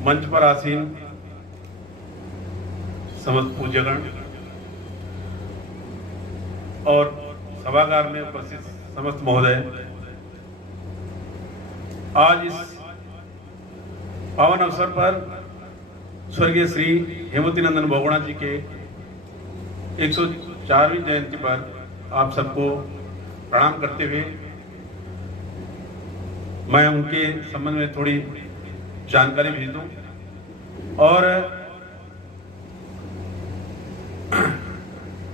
मंच पर आसीन समस्त पूज्यगण और सभागार में उपस्थित समस्त महोदय, आज इस पावन अवसर पर स्वर्गीय श्री हेमवती नंदन बहुगुणा जी के 104वीं जयंती पर आप सबको प्रणाम करते हुए मैं उनके संबंध में थोड़ी जानकारी भी दूं और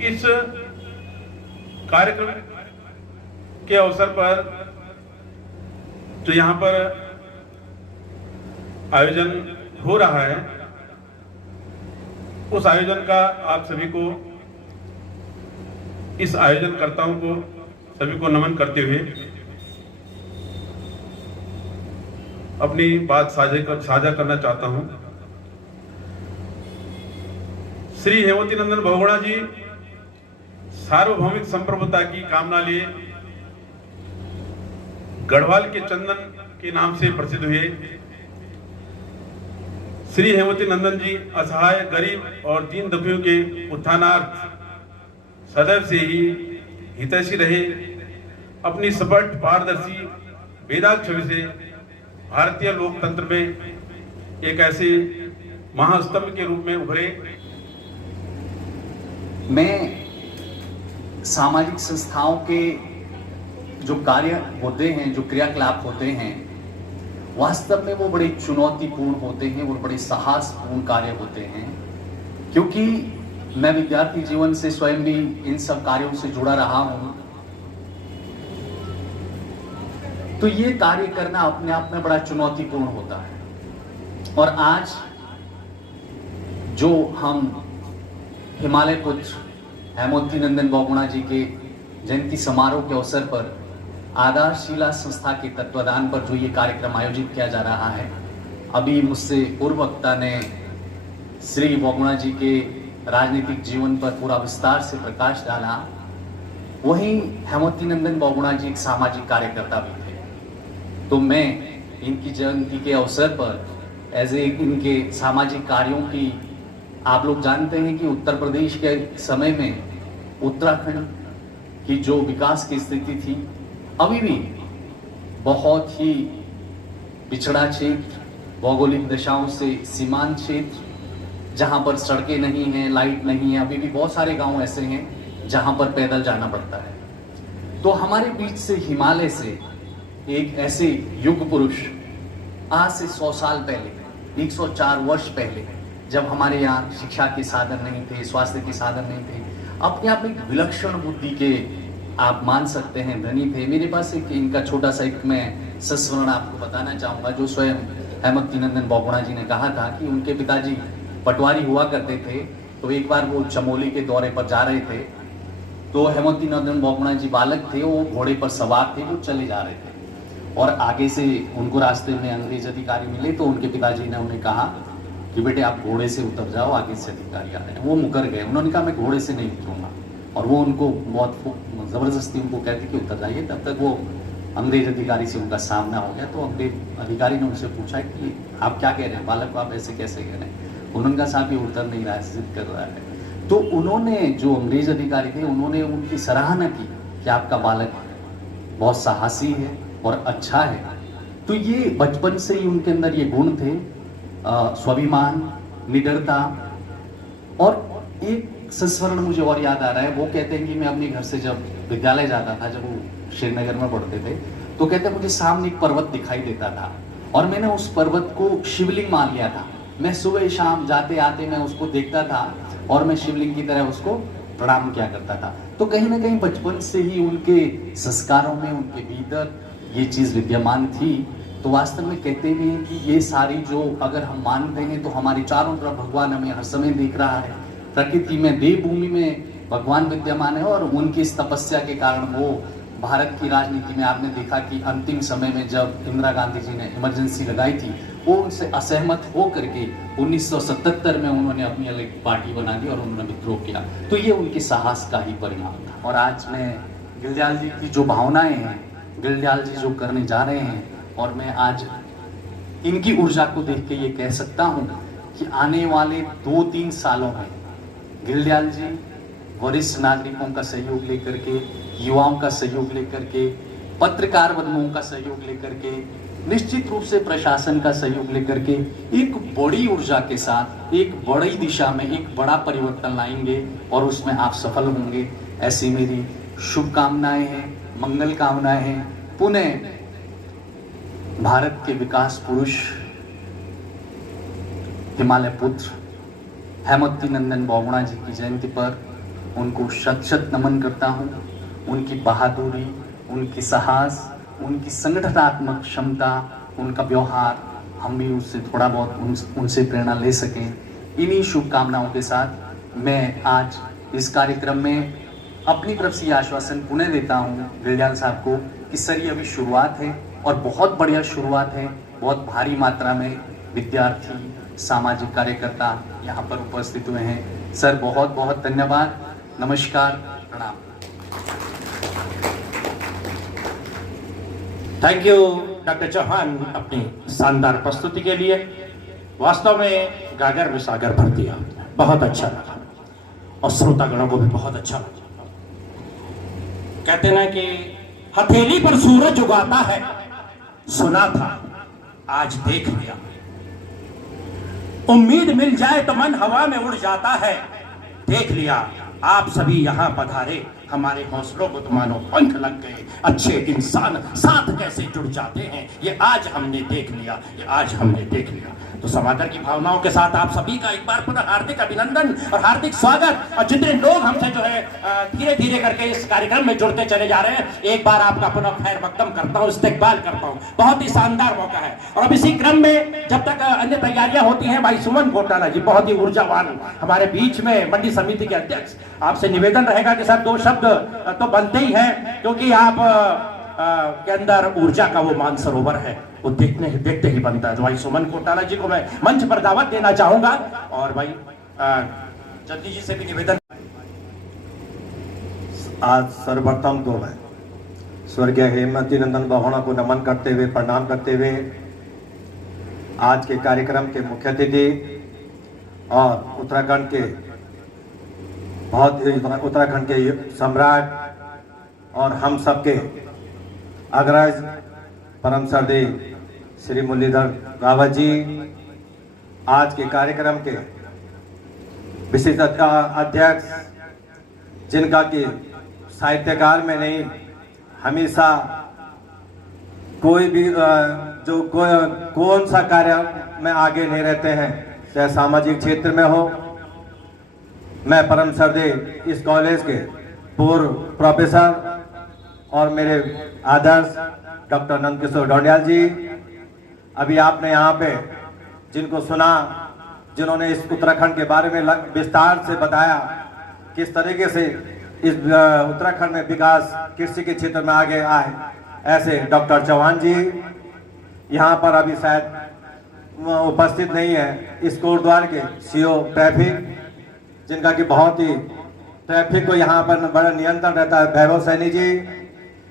इस कार्यक्रम के अवसर पर जो यहाँ पर आयोजन हो रहा है, उस आयोजन का आप सभी को, इस आयोजनकर्ताओं को सभी को नमन करते हुए अपनी बात साझा करना चाहता हूं। श्री हेमवती नंदन बहुगुणा जी सार्वभौमिक संप्रभुता की कामना लिए गढ़वाल के चंदन के नाम से प्रसिद्ध हुए। श्री हेमवती नंदन जी असहाय, गरीब और दीन दुखियों के उत्थानार्थ सदैव से ही हितैषी रहे। अपनी स्पष्ट, पारदर्शी, वेदांत छवि से भारतीय लोकतंत्र में एक ऐसे महास्तंभ के रूप में उभरे। मैं सामाजिक संस्थाओं के जो कार्य होते हैं, जो क्रियाकलाप होते हैं, वास्तव में वो बड़े चुनौतीपूर्ण होते हैं और बड़े साहसपूर्ण कार्य होते हैं। क्योंकि मैं विद्यार्थी जीवन से स्वयं भी इन सब कार्यों से जुड़ा रहा हूं, तो ये कार्य करना अपने आप में बड़ा चुनौतीपूर्ण होता है। और आज जो हम हिमालय पुत्र हेमवती नंदन बहुगुणा जी के जयंती समारोह के अवसर पर आधारशिला संस्था के तत्वाधान पर जो ये कार्यक्रम आयोजित किया जा रहा है, अभी मुझसे पूर्व वक्ता ने श्री बहुगुणा जी के राजनीतिक जीवन पर पूरा विस्तार से प्रकाश डाला। वहीं हेमवती नंदन बहुगुणा जी एक सामाजिक कार्यकर्ता भी थे। तो मैं इनकी जयंती के अवसर पर इनके सामाजिक कार्यों की, आप लोग जानते हैं कि उत्तर प्रदेश के समय में उत्तराखंड की जो विकास की स्थिति थी, अभी भी बहुत ही पिछड़ा क्षेत्र, भौगोलिक दशाओं से सीमांत क्षेत्र, जहां पर सड़कें नहीं हैं, लाइट नहीं है, अभी भी बहुत सारे गांव ऐसे हैं जहां पर पैदल जाना पड़ता है। तो हमारे बीच से हिमालय से एक ऐसे युग पुरुष आज से 100 साल पहले, 104 वर्ष पहले, जब हमारे यहाँ शिक्षा के साधन नहीं थे, स्वास्थ्य के साधन नहीं थे, अपने आप एक विलक्षण बुद्धि के आप मान सकते हैं धनी थे। मेरे पास एक इनका छोटा सा एक मैं संस्मरण आपको बताना चाहूँगा, जो स्वयं हेमवती नंदन बहुगुणा जी ने कहा था कि उनके पिताजी पटवारी हुआ करते थे। तो एक बार वो चमोली के दौरे पर जा रहे थे, तो हेमवती नंदन बहुगुणा जी बालक थे, वो घोड़े पर सवार थे, वो चले जा रहे थे और आगे से उनको रास्ते में अंग्रेज अधिकारी मिले। तो उनके पिताजी ने उन्हें कहा कि बेटे आप घोड़े से उतर जाओ, आगे से अधिकारी आ रहे हैं। वो मुकर गए। उन्होंने कहा मैं घोड़े से नहीं उतरूंगा, और वो उनको बहुत ज़बरदस्ती उनको कहते कि उतर जाइए। तब तक वो अंग्रेज अधिकारी से उनका सामना हो गया। तो अंग्रेज अधिकारी ने उनसे पूछा कि आप क्या कह रहे हैं, बालक को आप ऐसे कैसे कह रहे हैं? उन्होंने कहा साहब ये उतर नहीं रहा है, जिद कर रहा है। तो उन्होंने, जो अंग्रेज अधिकारी थे, उन्होंने उनकी सराहना की कि आपका बालक बहुत साहसी है और अच्छा है। तो ये बचपन से ही उनके अंदर ये गुण थे, स्वाभिमान, निडरता। और एक संस्मरण मुझे और याद आ रहा है। वो कहते हैं कि मैं अपने घर से जब विद्यालय जाता था, जब वो श्रीनगर में पढ़ते थे, तो कहते मुझे सामने एक पर्वत दिखाई देता था और मैंने उस पर्वत को शिवलिंग मान लिया था। मैं सुबह शाम जाते आते मैं उसको देखता था और मैं शिवलिंग की तरह उसको प्रणाम किया करता था। तो कहीं ना कहीं बचपन से ही उनके संस्कारों में, उनके भीतर ये चीज विद्यमान थी। तो वास्तव में कहते भी हैं कि ये सारी जो अगर हम मानते हैं, तो हमारे चारों तरफ भगवान हमें हर समय देख रहा है। प्रकृति में, देवभूमि में भगवान विद्यमान है और उनकी इस तपस्या के कारण वो भारत की राजनीति में आपने देखा कि अंतिम समय में जब इंदिरा गांधी जी ने इमरजेंसी लगाई थी, वो उनसे असहमत हो करके 1977 में उन्होंने अपनी अलग पार्टी बना दी और उन्होंने विद्रोह किया। तो ये उनके साहस का ही परिणाम था। और आज मैं गिलदयाल जी की जो भावनाएं हैं, गिलदयाल जी जो करने जा रहे हैं, और मैं आज इनकी ऊर्जा को देख के ये कह सकता हूँ कि आने वाले 2-3 सालों में गिलदयाल जी वरिष्ठ नागरिकों का सहयोग लेकर के, युवाओं का सहयोग लेकर के, पत्रकार बंधुओं का सहयोग लेकर के, निश्चित रूप से प्रशासन का सहयोग लेकर के एक बड़ी ऊर्जा के साथ एक बड़ी दिशा में एक बड़ा परिवर्तन लाएंगे और उसमें आप सफल होंगे, ऐसी मेरी शुभकामनाएं हैं, मंगल कामनाएं हैं। पुनः भारत के विकास पुरुष हिमालय पुत्र हेमवती नंदन बहुगुणा जी की जयंती पर उनको शत शत नमन करता हूँ। उनकी बहादुरी, उनकी साहस, उनकी संगठनात्मक क्षमता, उनका व्यवहार, हम भी उससे थोड़ा बहुत उनसे प्रेरणा ले सकें। इन्हीं शुभकामनाओं के साथ मैं आज इस कार्यक्रम में अपनी तरफ से आश्वासन पुनः देता हूँ गिलदयाल साहब को कि सर ये अभी शुरुआत है और बहुत बढ़िया शुरुआत है। बहुत भारी मात्रा में विद्यार्थी, सामाजिक कार्यकर्ता यहाँ पर उपस्थित हुए हैं। सर बहुत बहुत धन्यवाद, नमस्कार, प्रणाम। थैंक यू डॉक्टर चौहान अपनी शानदार प्रस्तुति के लिए। वास्तव में गागर में सागर भर दिया, बहुत अच्छा लगा और श्रोतागणों को भी बहुत अच्छा लगा। कहते ना कि हथेली पर सूरज उगाता है, सुना था आज देख लिया। उम्मीद मिल जाए तो मन हवा में उड़ जाता है, देख लिया। आप सभी यहाँ पधारे, हमारे हौसलों को तो मानो पंख लग गए। अच्छे इंसान साथ कैसे जुड़ जाते हैं, ये आज हमने देख लिया, ये आज हमने देख लिया। तो समादर की भावनाओं के साथ आप सभी का एक बार पुनः हार्दिक अभिनंदन और हार्दिक स्वागत। और जितने लोग हमसे जो है धीरे धीरे करके इस कार्यक्रम में जुड़ते चले जा रहे हैं, एक बार आपका पुनः खैर मकदम करता हूँ, इस्तकबाल करता हूँ। बहुत ही शानदार मौका है। और अब इसी क्रम में जब तक अन्य तैयारियां होती हैं, भाई सुमन घोटाला जी बहुत ही ऊर्जावान हमारे बीच में, मंडी समिति के अध्यक्ष, आपसे निवेदन रहेगा कि सर 2 शब्द तो बनते ही हैं, क्योंकि आप के अंदर ऊर्जा का वो मानसरोवर है, वो देखते ही बनता है। तो भाई सुमन घोटाला जी को मैं मंच पर दावत देना चाहूंगा। और भाई जल्दी जी से भी निवेदन। आज सर्वप्रथम तो मैं स्वर्गीय हेमवती नंदन बहुगुणा को नमन करते हुए, प्रणाम करते हुए आज के कार्यक्रम के मुख्य अतिथि और उत्तराखंड के उत्तराखंड के सम्राट और हम सबके अग्रज परम श्रद्धेय श्री मुरलीधर रावत जी, आज के कार्यक्रम के विशिष्ट अध्यक्ष, जिनका कि साहित्यकार में नहीं, हमेशा कोई भी जो कौन सा कार्य में आगे नहीं रहते हैं, चाहे सामाजिक क्षेत्र में हो। मैं परम श्रद्धेय इस कॉलेज के पूर्व प्रोफेसर और मेरे आदर्श डॉक्टर नंदकिशोर ढोंडियाल जी, अभी आपने यहाँ पे जिनको सुना, जिन्होंने इस उत्तराखंड के बारे में विस्तार से बताया किस तरीके से इस उत्तराखंड में विकास कृषि के क्षेत्र में आगे आए, ऐसे डॉक्टर चौहान जी यहाँ पर अभी शायद उपस्थित नहीं है। इस कोटद्वार के सीओ ट्रैफिक, जिनका कि बहुत ही ट्रैफिक को यहाँ पर बड़ा नियंत्रण रहता है, वैभव सैनी जी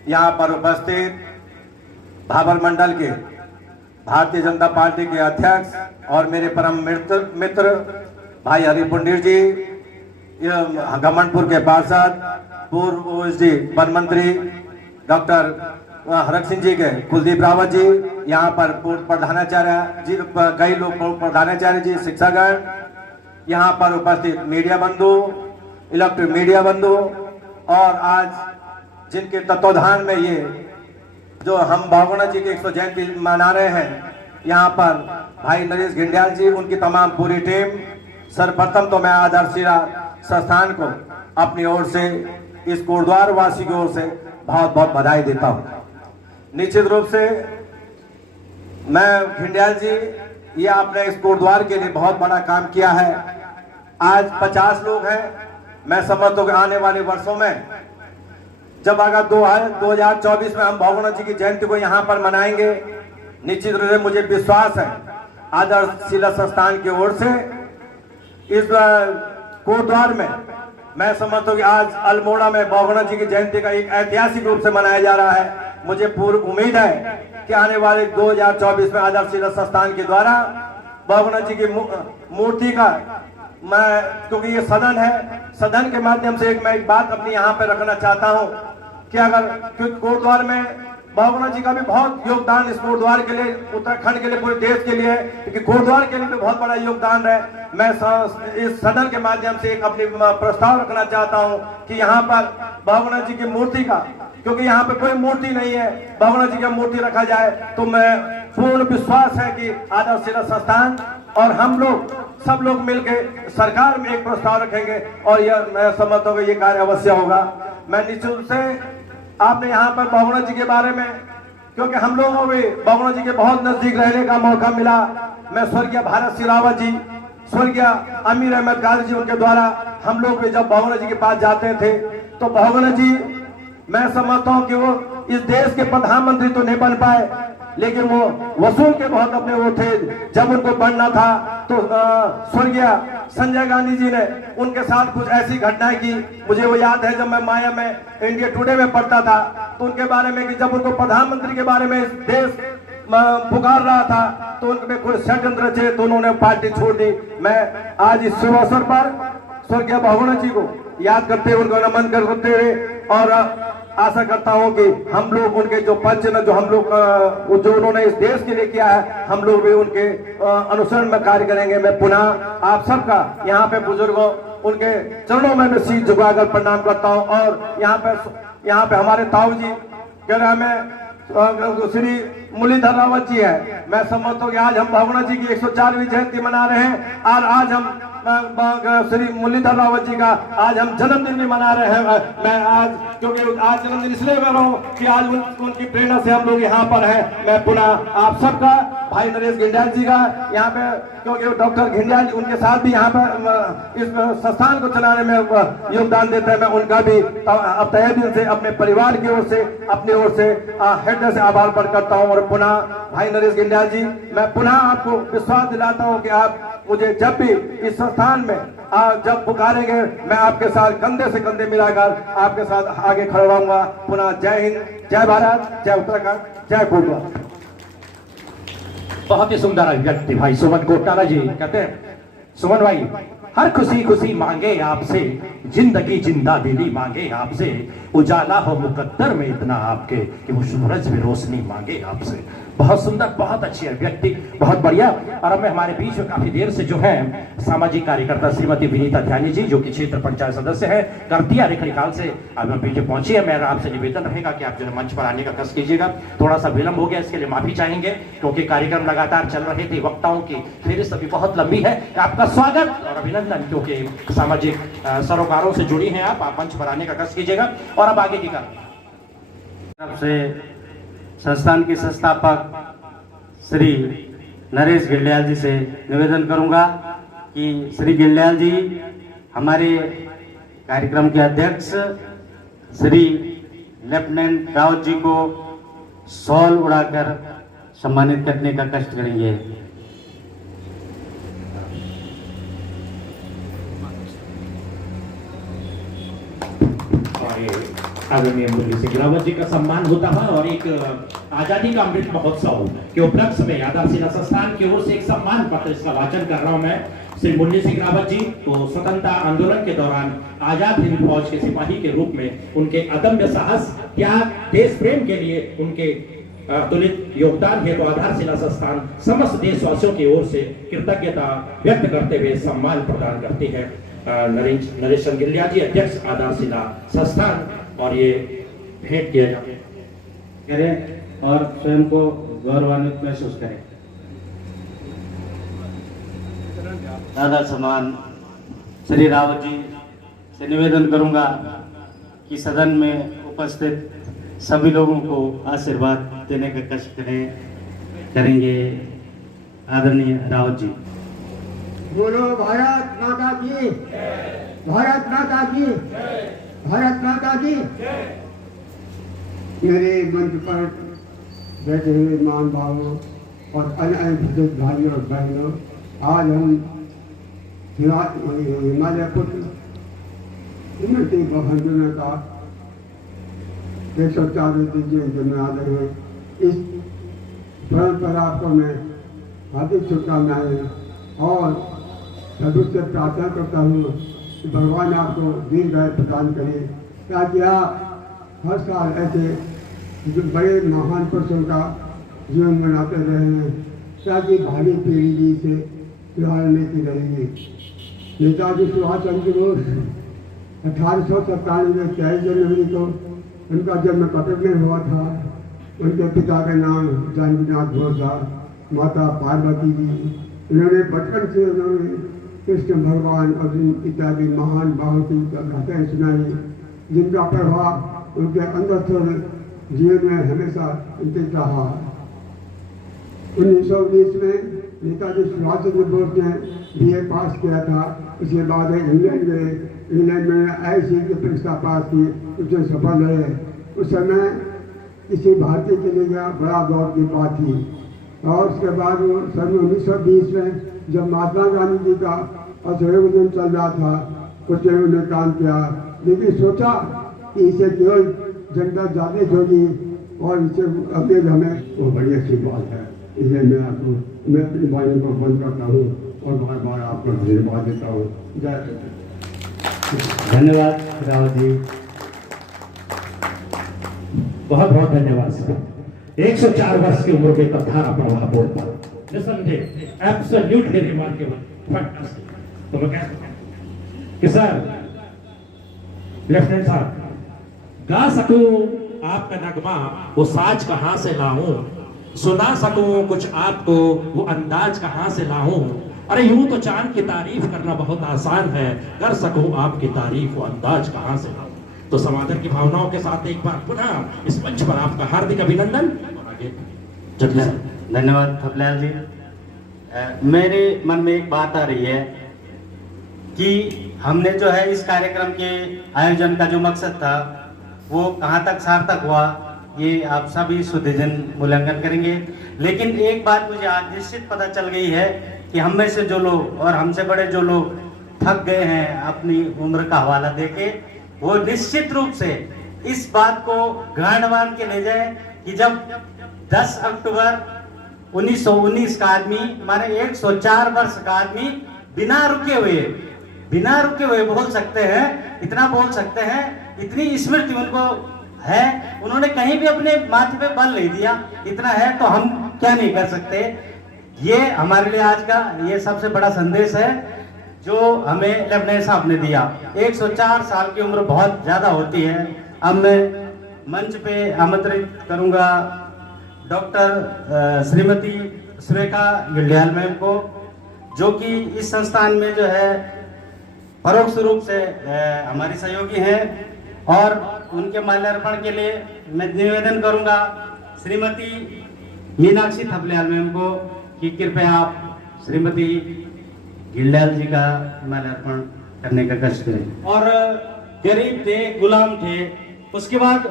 यहाँ पर उपस्थित, भाबर मंडल के भारतीय जनता पार्टी के अध्यक्ष और मेरे परम मित्र भाई हरिपुंडीर जी, घमंडपुर के पार्षद, पूर्व ओएसडी वन मंत्री डॉक्टर हरक सिंह जी के कुलदीप रावत जी, यहाँ पर पूर्व प्रधानाचार्य जी, कई लोग पूर्व प्रधानाचार्य जी, शिक्षागण, यहाँ पर उपस्थित मीडिया बंधु, इलेक्ट्रिक मीडिया बंधु, और आज जिनके तत्वाधान में ये जो हम बहुगुणा जी की 100 जयंती मना रहे हैं, यहाँ पर भाई नरेश गिलदयाल जी, उनकी तमाम पूरी टीम। सर्वप्रथम तो मैं आदर्शिला संस्थान को अपनी ओर से, इस कोटद्वार वासी की ओर से बहुत बहुत बधाई देता हूँ। निश्चित रूप से मैं गिलदयाल जी, ये आपने इस कोटद्वार के लिए बहुत बड़ा काम किया है। आज 50 लोग हैं। मैं समझता हूँ कि आने वाले वर्षों में जब अगर 2024 में हम बहुगुणा जी की जयंती को यहाँ पर मनाएंगे, निश्चित रूप से मुझे विश्वास है आदर्शिला संस्थान की ओर से इस कोटद्वार में, मैं समझता हूँ कि आज अल्मोड़ा में बहुगुणा जी की जयंती का एक ऐतिहासिक रूप से मनाया जा रहा है। मुझे पूर्ण उम्मीद है कि आने वाले 2024 में आदर्श संस्थान के द्वारा बहुगुणा जी की मूर्ति का मैं, क्योंकि ये सदन है, सदन के माध्यम से मैं एक बात अपनी यहाँ पे रखना चाहता हूँ कि अगर क्योंकि कोटद्वार में बहुगुणा जी का भी बहुत योगदान इस कोटद्वार के लिए, उत्तराखंड के लिए, पूरे देश के लिए, क्योंकि कोटद्वार के लिए भी बहुत बड़ा योगदान है। मैं इस सदन के माध्यम से एक अपनी प्रस्ताव रखना चाहता हूं कि यहाँ पर बहुगुणा जी की मूर्ति का, क्योंकि यहाँ पे कोई मूर्ति नहीं है, बहुगुणा जी की मूर्ति रखा जाए तो मैं पूर्ण विश्वास है कि आदर्श शिला संस्थान और हम लोग सब लोग मिलकर सरकार में एक प्रस्ताव रखेंगे और यह मैं समझता हूँ ये कार्य अवश्य होगा। मैं निश्चित रूप से आपने यहाँ पर बहुगुणा जी के बारे में, क्योंकि हम लोगों को भी बहुगुणा जी के बहुत नजदीक रहने का मौका मिला। मैं स्वर्गीय भारत सिंह रावत जी, स्वर्गीय अमीर अहमद गाजी जी, उनके द्वारा हम लोग भी जब बहुगुणा जी के पास जाते थे तो बहुगुणा जी, मैं समझता हूँ कि वो इस देश के प्रधानमंत्री तो नहीं बन पाए, लेकिन वो वसूल के बहुत अपने वो थे। जब उनको बनना था तो स्वर्गीय संजय गांधी जी ने उनके साथ कुछ ऐसी घटनाएं की। मुझे वो याद है जब मैं माया में इंडिया टुडे में पढ़ता था तो उनके बारे में कि जब उनको प्रधानमंत्री के बारे में इस देश पुकार रहा था तो उनमें कोई षड्यंत्र थे तो उन्होंने पार्टी छोड़ दी। मैं आज इस शुभ अवसर पर स्वर्गीय बहुगुणा जी को याद करते हुए, उनको नमन करते हुए और आशा करता हूं कि हम लोग उनके जो पंच जो हम लोग जो उन्होंने इस देश के लिए किया है, हम लोग भी उनके अनुसरण में कार्य करेंगे। मैं पुनः आप सबका यहाँ पे बुजुर्गों उनके चरणों में मैं शीश झुकाकर प्रणाम करता हूँ। और यहाँ पे हमारे ताऊ जी के नाम में श्री मुरलीधर रावत जी है। मैं समझता हूँ कि आज हम बहुगुणा जी की 104वीं जयंती मना रहे हैं और आज हम श्री मुरलीधर रावत जी का आज हम जन्मदिन भी मना रहे हैं। मैं आज, क्योंकि आज जन्मदिन इसलिए कर रहा हूँ कि आज उनकी प्रेरणा से हम लोग यहाँ पर हैं। मैं पुनः आप सबका, भाई नरेश घिंडियाल जी का यहाँ पे, क्योंकि डॉक्टर घिंडियाल उनके साथ भी यहाँ पर इस संस्थान को चलाने में योगदान देते हैं, मैं उनका भी अब तहे दिल से अपने परिवार की ओर से, अपनी ओर से हृदय से आभार प्रकट करता हूँ। और पुनः भाई नरेश घिंडियाल जी, मैं पुनः आपको विश्वास दिलाता हूँ कि आप मुझे जब भी इस संस्थान में जब पुकारेंगे मैं आपके साथ कंधे से कंधे मिलाकर आपके साथ आगे खड़ा रहूंगा। पुनः जय हिंद, जय भारत, जय उत्तराखंड, जय कोटद्वार। बहुत ही सुंदर अभिव्यक्ति भाई सुमन कोटाला जी कहते हैं, सुमन भाई हर खुशी खुशी मांगे आपसे, जिंदगी जिंदा दिली मांगे आपसे, उजाला हो मुकद्दर में इतना आपके कि वो सूरज में रोशनी मांगे आपसे। बहुत सुंदर, बहुत अच्छी अभिव्यक्ति, बहुत बढ़िया। और अब मैं हमारे बीच में काफी देर से जो है सामाजिक कार्यकर्ता श्रीमती विनीता ध्यानी जी, जो कि क्षेत्र पंचायत सदस्य है करतिया रेखनिकाल से, अब हम पीछे पहुंची है। मेरा आपसे निवेदन रहेगा कि आप जो मंच पर आने का कष्ट कीजिएगा। थोड़ा सा विलंब हो गया, इसके लिए माफी चाहेंगे, क्योंकि कार्यक्रम लगातार चल रहे थे, वक्ताओं की फेरिस्त अभी बहुत लंबी है। आपका स्वागत और अभिनंदन, क्योंकि सामाजिक सरोकारों से जुड़ी हैं आप मंच पर आने का कष्ट कीजिएगा। और अब आगे की तरफ से संस्थान के संस्थापक श्री नरेश घिंडियाल जी से निवेदन करूंगा कि श्री घिंडियाल जी हमारे कार्यक्रम के अध्यक्ष श्री लेफ्टिनेंट रावत जी को शॉल उड़ाकर सम्मानित करने का कष्ट करेंगे। आदरणीय मुरली सिंह रावत जी का सम्मान होता है और एक आजादी का अमृत महोत्सव के उपलक्ष्य में आदर्श शिला संस्थान की ओर से एक सम्मान पत्र इसका वाचन कर रहा हूं मैं। श्री मुरली सिंह रावत जी को स्वतंत्रता आंदोलन के दौरान आजाद हिंद फौज के सिपाही के रूप में उनके अदम्य साहस, त्याग, देश प्रेम के लिए उनके अतुलित योगदान हेतु आधारशिला संस्थान समस्त देशवासियों की ओर से कृतज्ञता व्यक्त करते हुए सम्मान प्रदान करती है। नरेश घिंडियाल जी, अध्यक्ष आधारशिला संस्थान, और ये भेंट किया करें और स्वयं को गौरवान्वित महसूस करें। दादा समान श्री रावत जी से निवेदन करूंगा कि सदन में उपस्थित सभी लोगों को आशीर्वाद देने का कष्ट करेंगे। आदरणीय रावत जी। बोलो भारत माता की, भारत माता की, भारत माता की। मेरे मंच पर बैठे हुए मान भावों और अन्य बुजुर्ग भाइयों और बहनों, आज हम हिमालय पुत्र श्रीमती बहन का 104 दीजिए जो मैं हाजिर हुए। इस स्वर्ण पर आपको मैं हार्दिक शुभकामनाएं और सदु से प्रार्थना करता हूँ कि भगवान आपको दीर्घायु प्रदान करे, ताकि आप हर साल ऐसे जो बड़े महान पुरुषों का जीवन मनाते रहे, ताकि भावी पीढ़ी जी से त्योहार लेती रहेगी। नेताजी सुभाष चंद्र बोस 1897 23 जनवरी को उनका जन्म कटक में हुआ था। उनके पिता का नाम जानकीनाथ बोस था, माता पार्वती जी। उन्होंने बचपन से कृष्ण भगवान अर्जुन इत्यादि महान बाहों की कथाएं सुनाई, जिनका प्रभाव उनके अंदर जीवन में हमेशा स्थित रहा। 1919 में नेताजी सुभाष चंद्र बोस ने BA पास किया था। उसके बाद इंग्लैंड गए, इंग्लैंड में IC की परीक्षा पास की, उसमें सफल रहे। उस समय किसी भारतीय के लिए बड़ा गौरव की बात थी। और उसके बाद वो सन 1920 में जब महात्मा गांधी जी का असहयोग दिन चल रहा था, कुछ उन्होंने काम किया, लेकिन सोचा कि इसे केवल जनता जागृत होगी और इसे अपने हमें वो बड़ी अच्छी बात है। इसलिए मैं अपनी वाणी को बंद करता हूँ और बार बार आपको धन्यवाद देता हूँ। जय धन्यवाद रावत जी, बहुत बहुत धन्यवाद सर। 104 वर्ष की उम्र में कथारा प्रभाव बोलता निसंदेह एब्सोल्युटली रिमार्केबल फैंटास्टिक। तो मैं कहता हूं कि सर लेफ्टिनेंट साहब गा सकूं आपका नगमा वो साज कहां से लाऊं, सुना सकूं कुछ आपको वो अंदाज कहां से लाऊं। अरे यूं तो चांद की तारीफ करना बहुत आसान है, कर सकूं आपकी तारीफ वो अंदाज कहां से लाऊं। तो समादर की भावनाओं के साथ एक बार पुनः इस मंच पर आपका हार्दिक अभिनंदन और आगे धन्यवाद थपलाल जी। मेरे मन में एक बात आ रही है कि हमने जो है इस कार्यक्रम के आयोजन का जो मकसद था वो कहाँ तक सार्थक हुआ, ये आप सभी सुधीजन मूल्यांकन करेंगे। लेकिन एक बात मुझे आज निश्चित पता चल गई है कि हम में से जो लोग और हमसे बड़े जो लोग थक गए हैं अपनी उम्र का हवाला देके, वो निश्चित रूप से इस बात को गांड बांध के ले जाए कि जब 10 अक्टूबर 1919 का आदमी माने 104 वर्ष का आदमी बिना रुके हुए बोल सकते हैं, इतना बोल सकते हैं, इतनी स्मृति उनको है, उन्होंने कहीं भी अपने माथे पे बल नहीं दिया, इतना है तो हम क्या नहीं कर सकते। ये हमारे लिए आज का ये सबसे बड़ा संदेश है जो हमें लेफ्टिनेंट साहब ने दिया। 104 साल की उम्र बहुत ज्यादा होती है। अब मैं मंच पे आमंत्रित करूंगा डॉक्टर श्रीमती सुरेखा गिल्डियाल मैम को, जो कि इस संस्थान में जो है परोक्ष रूप से हमारी सहयोगी हैं, और उनके माल्यार्पण के लिए मैं निवेदन करूंगा श्रीमती मीनाक्षी थपलियाल मैम को कि कृपया आप श्रीमती गिल्डियाल जी का माल्यार्पण करने का कष्ट करें। और गरीब थे, गुलाम थे, उसके बाद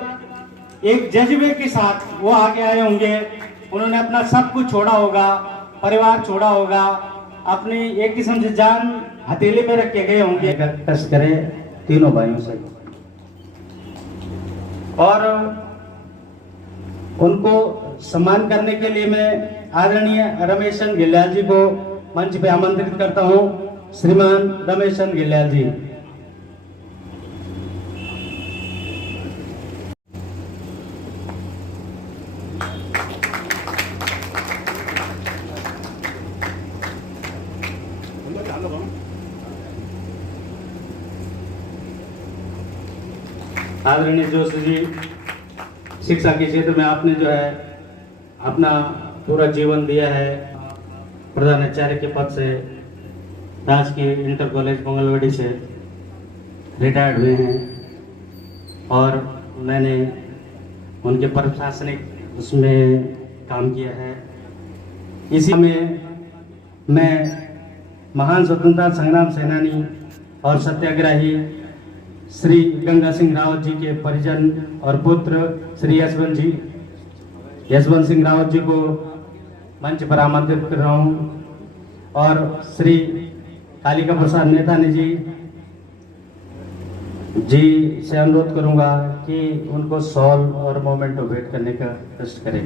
एक जज्बे के साथ वो आगे आए होंगे। उन्होंने अपना सब कुछ छोड़ा होगा, परिवार छोड़ा होगा, अपनी एक किस्म से जान हथेली में रख के गए होंगे। कष्ट करे तीनों भाइयों से, और उनको सम्मान करने के लिए मैं आदरणीय रमेशन गिल्डियाल जी को मंच पे आमंत्रित करता हूं। श्रीमान रमेशन गिल्डियाल जी। आदरणीय जोशी जी, शिक्षा के क्षेत्र में आपने जो है अपना पूरा जीवन दिया है। प्रधानाचार्य के पद से राजकीय इंटर कॉलेज मंगलवाड़ी से रिटायर्ड हुए हैं, और मैंने उनके प्रशासनिक उसमें काम किया है। इसी में मैं महान स्वतंत्रता संग्राम सेनानी और सत्याग्रही श्री गंगा सिंह रावत जी के परिजन और पुत्र श्री यशवंत सिंह रावत जी को मंच पर आमंत्रित कर रहा हूं, और श्री कालिका प्रसाद नेतानी जी जी से अनुरोध करूंगा कि उनको सॉल और मोमेंटो वेट करने का कष्ट करें।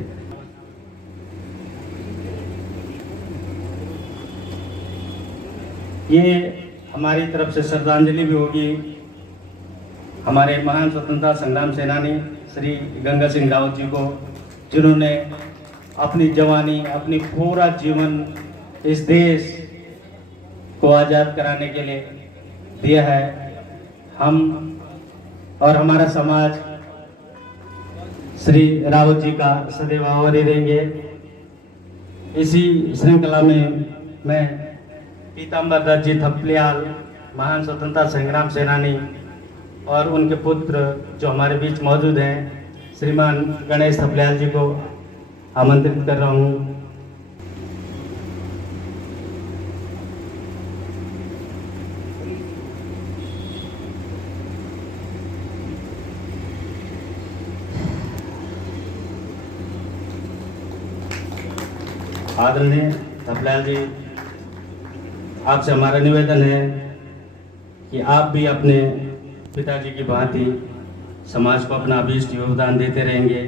ये हमारी तरफ से श्रद्धांजलि भी होगी हमारे महान स्वतंत्रता संग्राम सेनानी श्री गंगा सिंह रावत जी को, जिन्होंने अपनी जवानी, अपनी पूरा जीवन इस देश को आज़ाद कराने के लिए दिया है। हम और हमारा समाज श्री रावत जी का सदैव आभारी रहेंगे। इसी श्रृंखला में मैं पीताम्बर दत्त जी थपलियाल, महान स्वतंत्रता संग्राम सेनानी, और उनके पुत्र जो हमारे बीच मौजूद हैं श्रीमान गणेश थपलियाल जी को आमंत्रित कर रहा हूँ। आदरणीय थपलियाल जी, आपसे हमारा निवेदन है कि आप भी अपने पिताजी की भांति समाज को अपना अभीष्ट योगदान देते रहेंगे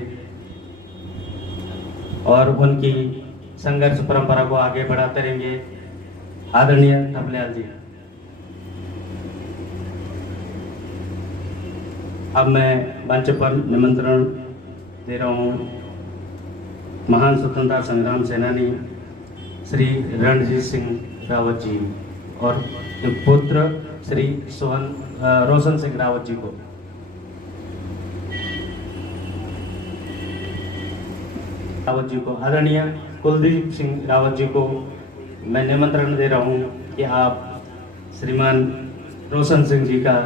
और उनकी संघर्ष परंपरा को आगे बढ़ाते रहेंगे। आदरणीय थपलियाल जी, अब मैं मंच पर निमंत्रण दे रहा हूँ महान स्वतंत्रता संग्राम सेनानी श्री रणजीत सिंह रावत जी और पुत्र श्री रोशन सिंह रावत जी को। रावत जी को, आदरणीय कुलदीप सिंह रावत जी को मैं निमंत्रण दे रहा हूं कि आप श्रीमान रोशन सिंह जी का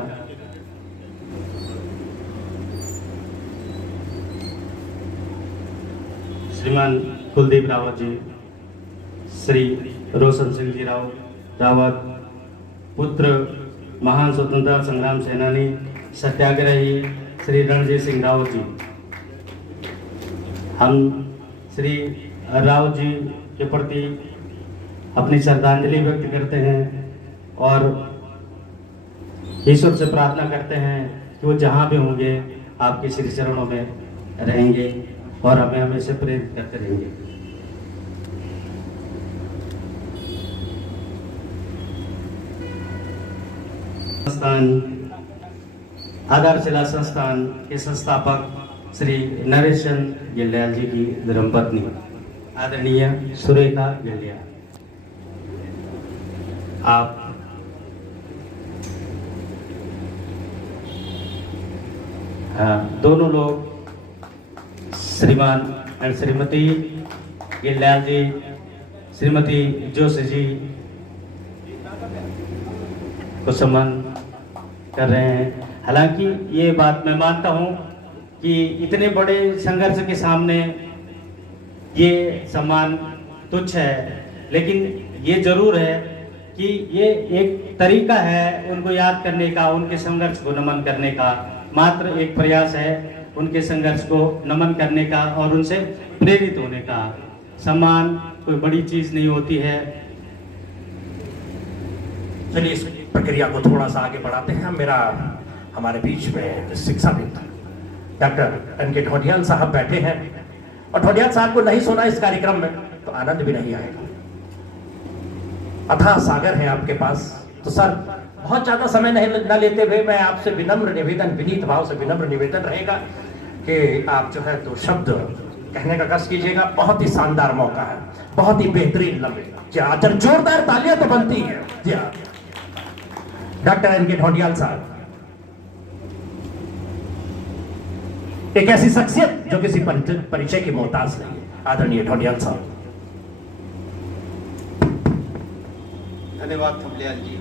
श्रीमान कुलदीप रावत जी, श्री रोशन सिंह जी रावत, पुत्र महान स्वतंत्रता संग्राम सेनानी सत्याग्रही श्री रणजीत सिंह रावत जी, हम श्री रावत जी के प्रति अपनी श्रद्धांजलि व्यक्त करते हैं और ईश्वर से प्रार्थना करते हैं कि वो जहाँ भी होंगे आपके श्री चरणों में रहेंगे और हमें हमेशा प्रेरित करते रहेंगे। संस्थान आधारशिला संस्थान के संस्थापक श्री नरेश चंद्र गिल्डियाल जी की धर्मपत्नी आदरणीय सुरेखा गिल्डियाल, आप दोनों लोग श्रीमान और श्रीमती गिल्डियाल जी, श्रीमती जोशी जी को सम्मान कर रहे हैं। हालांकि ये बात मैं मानता हूँ कि इतने बड़े संघर्ष के सामने ये सम्मान तुच्छ है, लेकिन ये जरूर है कि ये एक तरीका है उनको याद करने का, उनके संघर्ष को नमन करने का, मात्र एक प्रयास है उनके संघर्ष को नमन करने का और उनसे प्रेरित होने का। सम्मान कोई बड़ी चीज नहीं होती है। चलिए इस प्रक्रिया को थोड़ा सा आगे बढ़ाते हैं। हमारे बीच में शिक्षाविद डॉक्टर एन के ढोडियाल साहब बैठे हैं और ढोडियाल साहब को नहीं सुना इस कार्यक्रम में तो आनंद भी नहीं आएगा। अथाह सागर है आपके पास, तो सर बहुत ज्यादा समय नहीं न लेते हुए मैं आपसे विनम्र निवेदन, विनीत भाव से विनम्र निवेदन रहेगा कि आप जो है दो शब्द कहने का कष्ट कीजिएगा। बहुत ही शानदार मौका है, बहुत ही बेहतरीन लम्हे, जोरदार तालियां तो बनती है। जी हाँ, डॉक्टर एन के ढोडियाल साहब एक ऐसी शख्सियत जो किसी परिचय की मोहताज नहीं है। आदरणीय ढोडियाल साहब। धन्यवाद थपलियाल जी।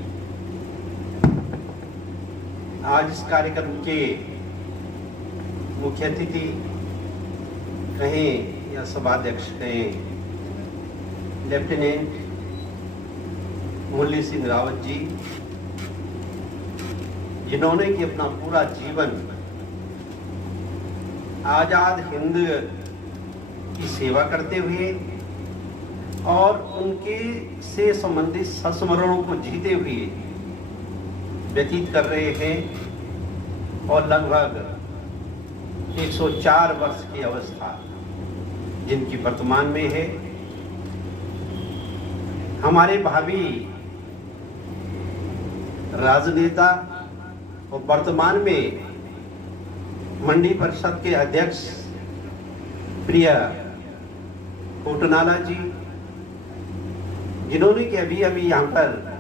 आज इस कार्यक्रम के मुख्य अतिथि कहें या सभाध्यक्ष कहें, लेफ्टिनेंट मुरली सिंह रावत जी, जिन्होंने कि अपना पूरा जीवन आजाद हिंद की सेवा करते हुए और उनके से संबंधित संस्मरणों को जीते हुए व्यतीत कर रहे हैं। और लगभग 104 वर्ष की अवस्था जिनकी वर्तमान में है। हमारे भावी राजनेता और वर्तमान में मंडी परिषद के अध्यक्ष प्रिय कोटनाला जी, जिन्होंने कि अभी अभी यहाँ पर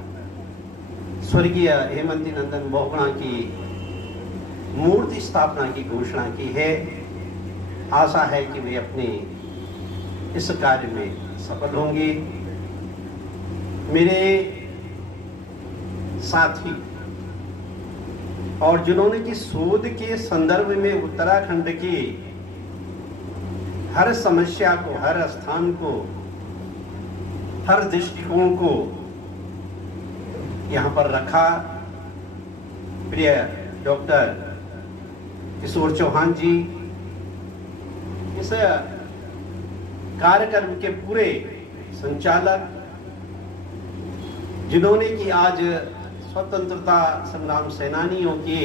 स्वर्गीय हेमंती नंदन बहुगुणा की मूर्ति स्थापना की घोषणा की है। आशा है कि वे अपने इस कार्य में सफल होंगे। मेरे साथी और जिन्होंने कि शोध के संदर्भ में उत्तराखंड की हर समस्या को, हर स्थान को, हर दृष्टिकोण को यहाँ पर रखा, प्रिय डॉक्टर किशोर चौहान जी, इस कार्यक्रम के पूरे संचालक, जिन्होंने कि आज स्वतंत्रता संग्राम सेनानियों के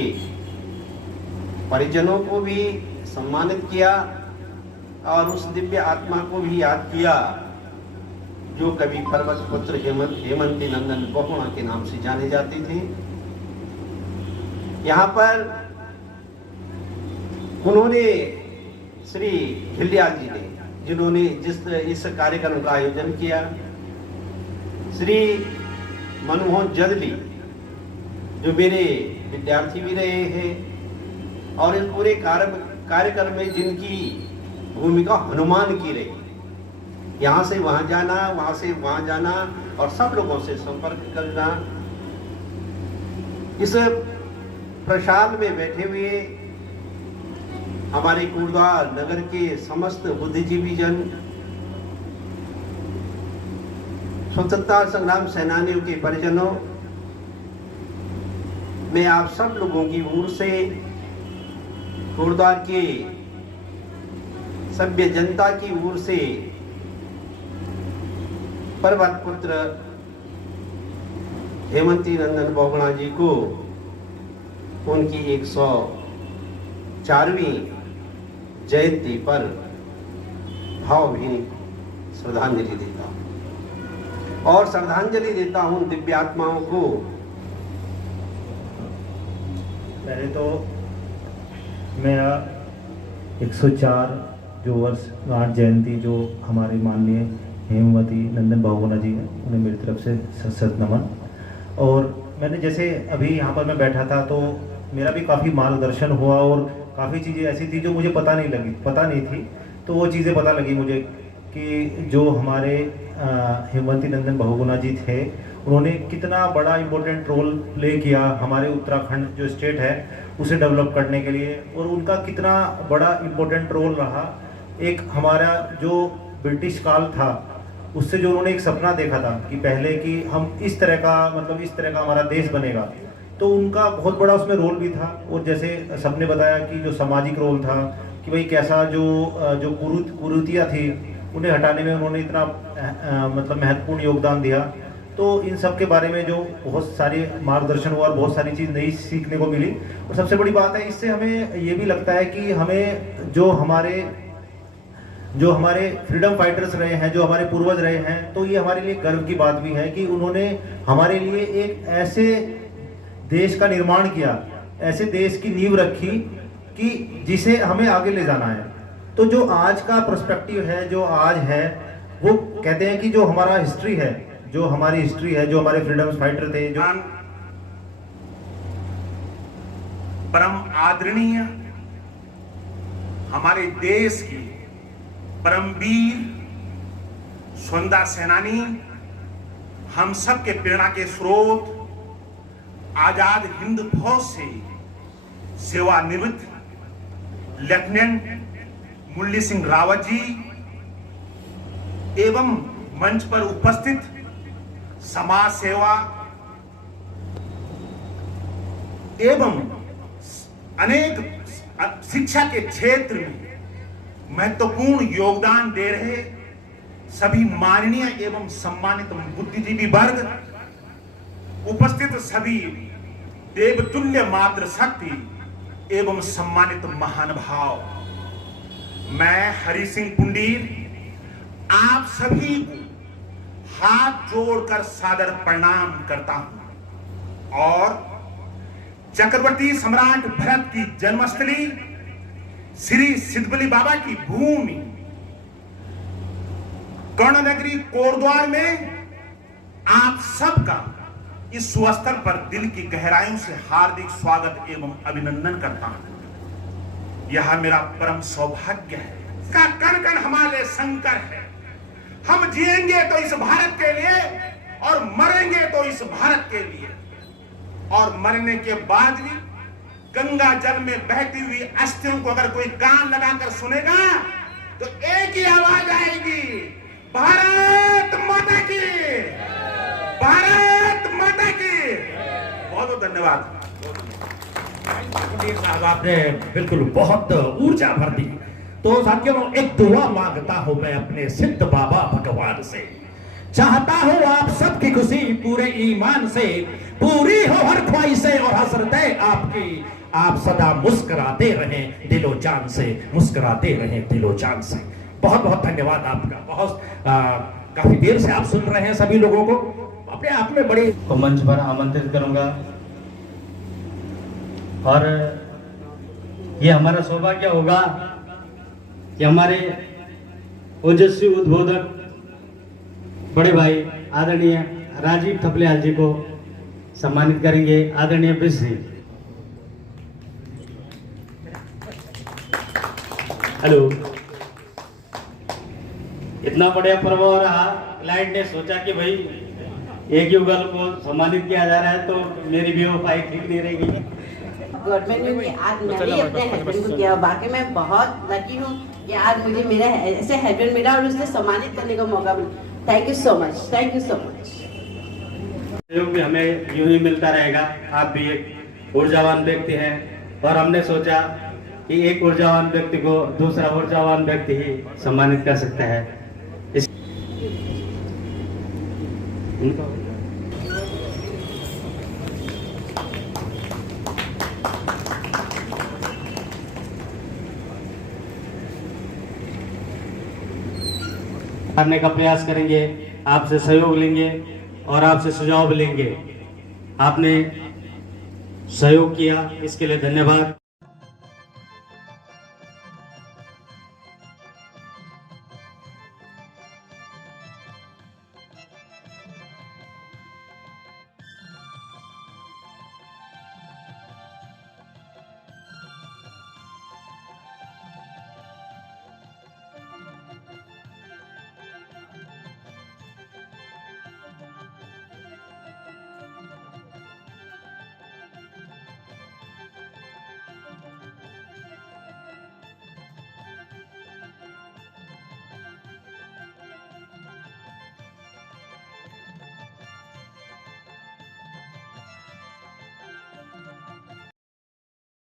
परिजनों को भी सम्मानित किया और उस दिव्य आत्मा को भी याद किया जो कभी पर्वत पुत्र हेमंती नंदन बहुगुणा के नाम से जाने जाते थे। यहाँ पर उन्होंने श्री घिल्डियाल जी ने, जिन्होंने इस कार्यक्रम का आयोजन किया, श्री मनमोहन जदली जो मेरे विद्यार्थी भी रहे हैं और इस पूरे कार्यक्रम में जिनकी भूमिका हनुमान की रही, यहाँ से वहाँ जाना, वहाँ से वहाँ जाना और सब लोगों से संपर्क करना। इस प्रसाद में बैठे हुए हमारे कुर्दवार नगर के समस्त बुद्धिजीवी जन, स्वतंत्रता संग्राम सेनानियों के परिजनों, मैं आप सब लोगों की ओर से कुर्दवार के सभ्य जनता की ओर से पर्वत पुत्र हेमंती नंदन बहुगुणा जी को उनकी 104वीं जयंती पर भावभीनी श्रद्धांजलि देता हूँ और श्रद्धांजलि देता हूँ दिव्यात्माओं को। पहले तो मेरा 104 जो वर्षगांठ जयंती जो हमारे माननीय हेमवती नंदन बहुगुणा जी हैं, उन्हें मेरी तरफ से सत नमन। और मैंने जैसे अभी यहाँ पर मैं बैठा था तो मेरा भी काफ़ी मार्गदर्शन हुआ और काफ़ी चीज़ें ऐसी थी जो मुझे पता नहीं थी, तो वो चीज़ें पता लगी मुझे कि जो हमारे हेमवती नंदन बहुगुणा जी थे, उन्होंने कितना बड़ा इम्पोर्टेंट रोल प्ले किया हमारे उत्तराखंड जो स्टेट है उसे डेवलप करने के लिए, और उनका कितना बड़ा इम्पोर्टेंट रोल रहा। एक हमारा जो ब्रिटिश काल था उससे जो उन्होंने एक सपना देखा था कि पहले कि हम इस तरह का हमारा देश बनेगा, तो उनका बहुत बड़ा उसमें रोल भी था। और जैसे सबने बताया कि जो सामाजिक रोल था कि भाई कैसा जो कुरीतियाँ थी उन्हें हटाने में उन्होंने इतना महत्वपूर्ण योगदान दिया। तो इन सब के बारे में जो बहुत सारे मार्गदर्शन हुआ और बहुत सारी चीज़ नई सीखने को मिली। और सबसे बड़ी बात है, इससे हमें ये भी लगता है कि हमें जो हमारे फ्रीडम फाइटर्स रहे हैं, जो हमारे पूर्वज रहे हैं, तो ये हमारे लिए गर्व की बात भी है कि उन्होंने हमारे लिए एक ऐसे देश का निर्माण किया, ऐसे देश की नींव रखी कि जिसे हमें आगे ले जाना है। तो जो आज का पर्सपेक्टिव है, जो आज है, वो कहते हैं कि जो हमारा हिस्ट्री है, जो हमारी हिस्ट्री है, जो हमारे फ्रीडम फाइटर थे, जो परम आदरणीय हमारे देश की परमवीर स्वतंत्रता सेनानी, हम सब के प्रेरणा के स्रोत, आजाद हिंद फौज से सेवानिवृत्त लेफ्टिनेंट मुरली सिंह रावत जी एवं मंच पर उपस्थित समाज सेवा एवं अनेक शिक्षा के क्षेत्र में महत्वपूर्ण योगदान दे रहे सभी माननीय एवं सम्मानित बुद्धिजीवी वर्ग, उपस्थित सभी देवतुल्य मातृ शक्ति एवं सम्मानित महानुभाव, मैं हरि सिंह पुंडीर आप सभी को हाथ जोड़कर सादर प्रणाम करता हूं और चक्रवर्ती सम्राट भरत की जन्मस्थली श्री सिद्धबली बाबा की भूमि कर्णनगरी कोटद्वार में आप सबका इस सुअवसर पर दिल की गहराइयों से हार्दिक स्वागत एवं अभिनंदन करता हूं। यह मेरा परम सौभाग्य है। इसका कण कण हमारे शंकर है। हम जिएंगे तो इस भारत के लिए और मरेंगे तो इस भारत के लिए। और मरने के बाद भी गंगा जल में बहती हुई अस्थियों को अगर कोई कान लगाकर सुनेगा तो एक ही आवाज आएगी, भारत माता की, भारत माता की। बहुत बहुत धन्यवाद। साहब आपने बिल्कुल बहुत ऊर्जा भर दी। तो साथियों, एक दुआ मांगता हूं मैं अपने सिद्ध बाबा भगवान से। चाहता हूं आप सबकी खुशी पूरे ईमान से पूरी हो, हर ख्वाहिशें और हसरतें आपकी। आप सदा मुस्कुराते रहें दिलो जान से, मुस्कुराते रहें दिलो जान से। बहुत बहुत धन्यवाद आपका। बहुत काफी देर से आप सुन रहे हैं सभी लोगों को, अपने आप में बड़ी को मंच पर आमंत्रित करूंगा और ये हमारा सौभाग्य होगा कि हमारे ओजस्वी उद्बोधक बड़े भाई आदरणीय राजीव थपलियाल जी को सम्मानित करेंगे। आदरणीय ब्रिज जी। हेलो। इतना बढ़िया पर्व हो रहा, क्लाइंट ने सोचा कि भाई एक युगल को सम्मानित किया जा रहा है तो मेरी भी वो फाइल ठीक नहीं रहेगी। गवर्नमेंट ने आज मैंने अपने हस्बैंड को किया, बाकी मैं बहुत लकी हूँ कि आज मुझे मेरा ऐसे हस्बैंड मिला और उसने सम्मानित करने का मौका मिला। Thank you so much, thank you so much. सहयोग भी हमें यूं ही मिलता रहेगा। आप भी एक ऊर्जावान व्यक्ति हैं और हमने सोचा कि एक ऊर्जावान व्यक्ति को दूसरा ऊर्जावान व्यक्ति ही सम्मानित कर सकता है। करने का प्रयास करेंगे, आपसे सहयोग लेंगे और आपसे सुझाव भी लेंगे। आपने सहयोग किया, इसके लिए धन्यवाद।